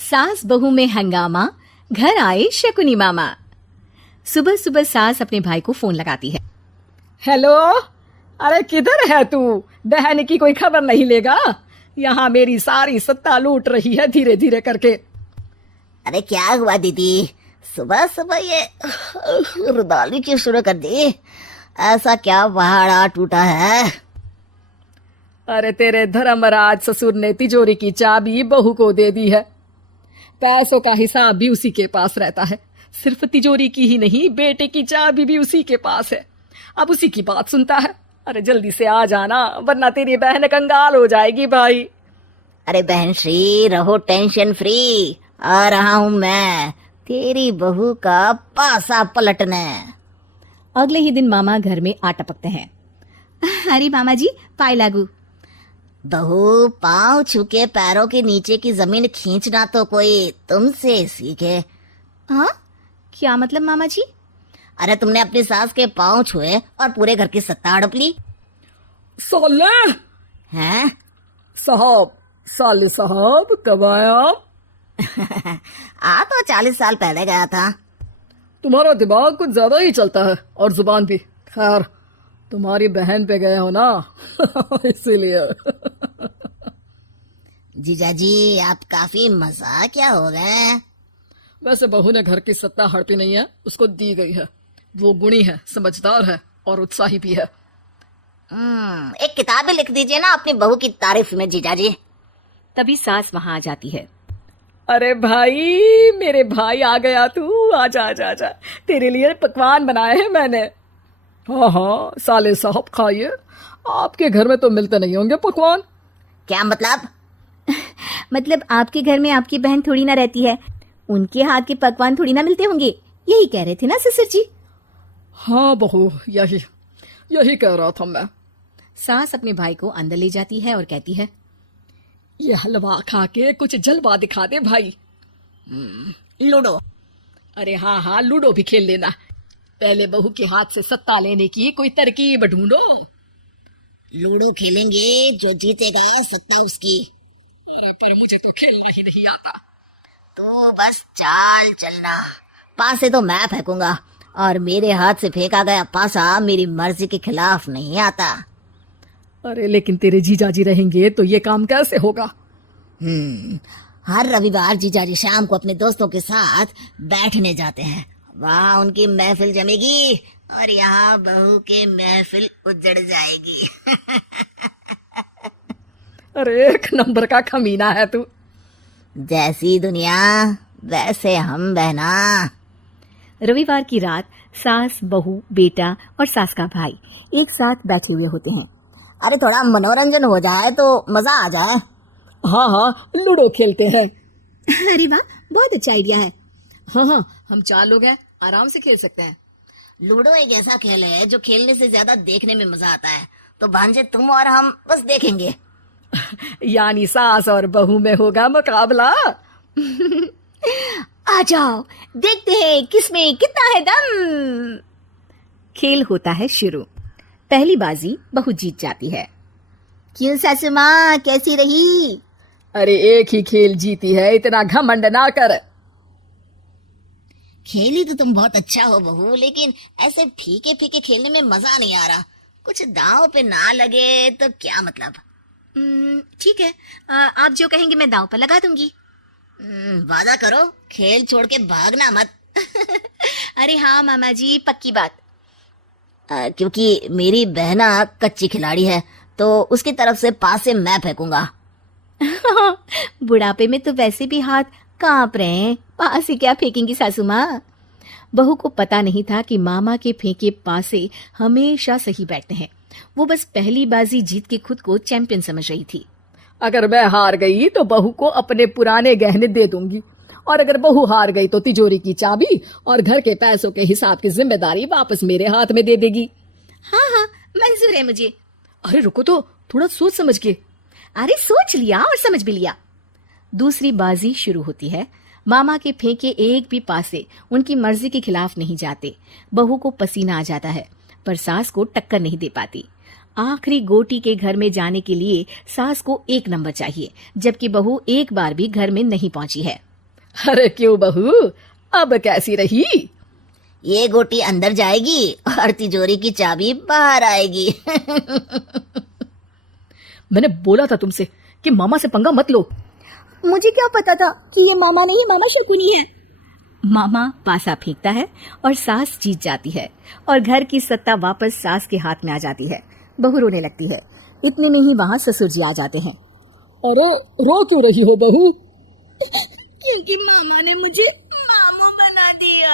सास बहू में हंगामा, घर आए शकुनी मामा। सुबह सुबह सास अपने भाई को फोन लगाती है। हेलो, अरे किधर है तू? बहन की कोई खबर नहीं लेगा? यहाँ मेरी सारी सत्ता लूट रही है धीरे धीरे करके। अरे क्या हुआ दीदी, सुबह सुबह ये रुदाली क्यों शुरू कर दी? ऐसा क्या पहाड़ा टूटा है? अरे तेरे धर्मराज ससुर ने तिजोरी की चाबी बहू को दे दी है। पैसों का हिसाब भी उसी के पास रहता है। सिर्फ तिजोरी की ही नहीं, बेटे की चाबी भी उसी के पास है। अब उसी की बात सुनता है। अरे जल्दी से आ जाना, वरना तेरी बहन कंगाल हो जाएगी भाई। अरे बहन श्री, रहो टेंशन फ्री, आ रहा हूँ मैं तेरी बहू का पासा पलटने। अगले ही दिन मामा घर में आ टपकते हैं। अरे मामा जी, पाए लागू। बहू, पाँव छूके पैरों के नीचे की जमीन खींचना तो कोई तुमसे सीखे। हाँ, क्या मतलब मामा जी? अरे तुमने अपनी सास के पाँव छुए और पूरे घर की सत्ता हड़प ली। साले हैं? साले साहब कब आया? आ तो 40 साल पहले गया था। तुम्हारा दिमाग कुछ ज्यादा ही चलता है और जुबान भी। खैर, तुम्हारी बहन पे गए हो ना इसीलिए। जीजाजी, आप काफी मजाकिया हो गए। वैसे बहू ने घर की सत्ता हड़पी नहीं है, उसको दी गई है। वो गुणी है, समझदार है और उत्साही भी है। एक किताब भी लिख दीजिए ना अपनी बहू की तारीफ में जीजाजी। तभी सास वहां आ जाती है। अरे भाई, मेरे भाई आ गया तू। आजा आजा आजा, तेरे लिए पकवान बनाए हैं मैंने। हाँ हाँ साले साहब, खाइए। आपके घर में तो मिलते नहीं होंगे पकवान। क्या मतलब? मतलब आपके घर में आपकी बहन थोड़ी ना रहती है, उनके हाथ के पकवान थोड़ी ना मिलते होंगे, यही कह रहे थे ना ससुर जी? हाँ बहू, यही कह रहा था मैं। सास अपने भाई को अंदर ले जाती है और कहती है, ये हलवा खा के कुछ जलवा दिखा दे भाई। लूडो। अरे हाँ हाँ, लूडो भी खेल लेना। पहले बहू के हाथ से सत्ता लेने की कोई तरकीब ढूंढो। लूडो खेलेंगे, जो जीतेगा सत्ता उसकी। अरे पर मुझे तो खेलना ही नहीं आता। तो बस चाल चलना। पासे तो मैं फेंकूंगा और मेरे हाथ से फेंका गया पासा मेरी मर्जी के खिलाफ नहीं आता। अरे लेकिन तेरे जीजाजी रहेंगे तो ये काम कैसे होगा? हर रविवार जीजाजी शाम को अपने दोस्तों के साथ बैठने जाते हैं। वहाँ उनकी महफिल जमेगी और यहाँ बहू की महफिल उजड़ जाएगी। अरे एक नंबर का कमीना है तू। जैसी दुनिया वैसे हम बहना। रविवार की रात सास, बहू, बेटा और सास का भाई एक साथ बैठे हुए होते हैं। अरे थोड़ा मनोरंजन हो जाए तो मजा आ जाए। हाँ हाँ, लूडो खेलते हैं। अरे वाह, बहुत अच्छा आइडिया है। हाँ हाँ, हम 4 लोग हैं, आराम से खेल सकते हैं। लूडो एक ऐसा खेल है जो खेलने से ज्यादा देखने में मजा आता है। तो भांजे, तुम और हम बस देखेंगे। यानी सास और बहू में होगा मुकाबला। आ जाओ, देखते हैं किसमें कितना है दम। खेल होता है शुरू। पहली बाजी बहू जीत जाती है। क्यों सासू माँ, कैसी रही? अरे एक ही खेल जीती है, इतना घमंड ना कर। खेली तो तुम बहुत अच्छा हो बहू, लेकिन ऐसे फीके फीके खेलने में मजा नहीं आ रहा। कुछ दांव पे ना लगे तो क्या मतलब? ठीक है, आप जो कहेंगे मैं दांव पर लगा दूंगी। वादा करो, खेल छोड़ के भागना मत। अरे हाँ मामा जी, पक्की बात। क्योंकि मेरी बहना कच्ची खिलाड़ी है, तो उसकी तरफ से पास से मैं फेंकूंगा। बुढ़ापे में तो वैसे भी हाथ कांप रहे हैं, पास से क्या फेंकेंगी सासू माँ? बहू को पता नहीं था कि मामा के फेंके पासे हमेशा सही बैठते हैं। वो बस पहली बाजी जीत के खुद को चैंपियन समझ रही थी। अगर मैं हार गई तो बहू को अपने पुराने गहने दे दूंगी, और अगर बहू हार गई तो तिजोरी की चाबी और घर के पैसों के हिसाब की जिम्मेदारी वापस मेरे हाथ में दे देगी। हाँ हाँ, मंजूर है मुझे। अरे रुको तो, थोड़ा सोच समझ के। अरे सोच लिया और समझ भी लिया। दूसरी बाजी शुरू होती है। मामा के फेंके एक भी पासे उनकी मर्जी के खिलाफ नहीं जाते। बहू को पसीना आ जाता है, पर सास को टक्कर नहीं दे पाती। आखिरी गोटी के घर में जाने के लिए सास को 1 नंबर चाहिए, जबकि बहू एक बार भी घर में नहीं पहुंची है। अरे क्यों बहू, अब कैसी रही? ये गोटी अंदर जाएगी और तिजोरी की चाबी बाहर आएगी। मैंने बोला था तुमसे कि मामा से पंगा मत लो। मुझे क्या पता था कि ये मामा नहीं, मामा शकुनी है। मामा पासा फेंकता है और सास जीत जाती है और घर की सत्ता वापस सास के हाथ में आ जाती है। बहू रोने लगती है। इतने में ही वहां ससुर जी आ जाते हैं। अरे रो क्यों रही हो बहू? क्योंकि मामा ने मुझे मामा बना दिया।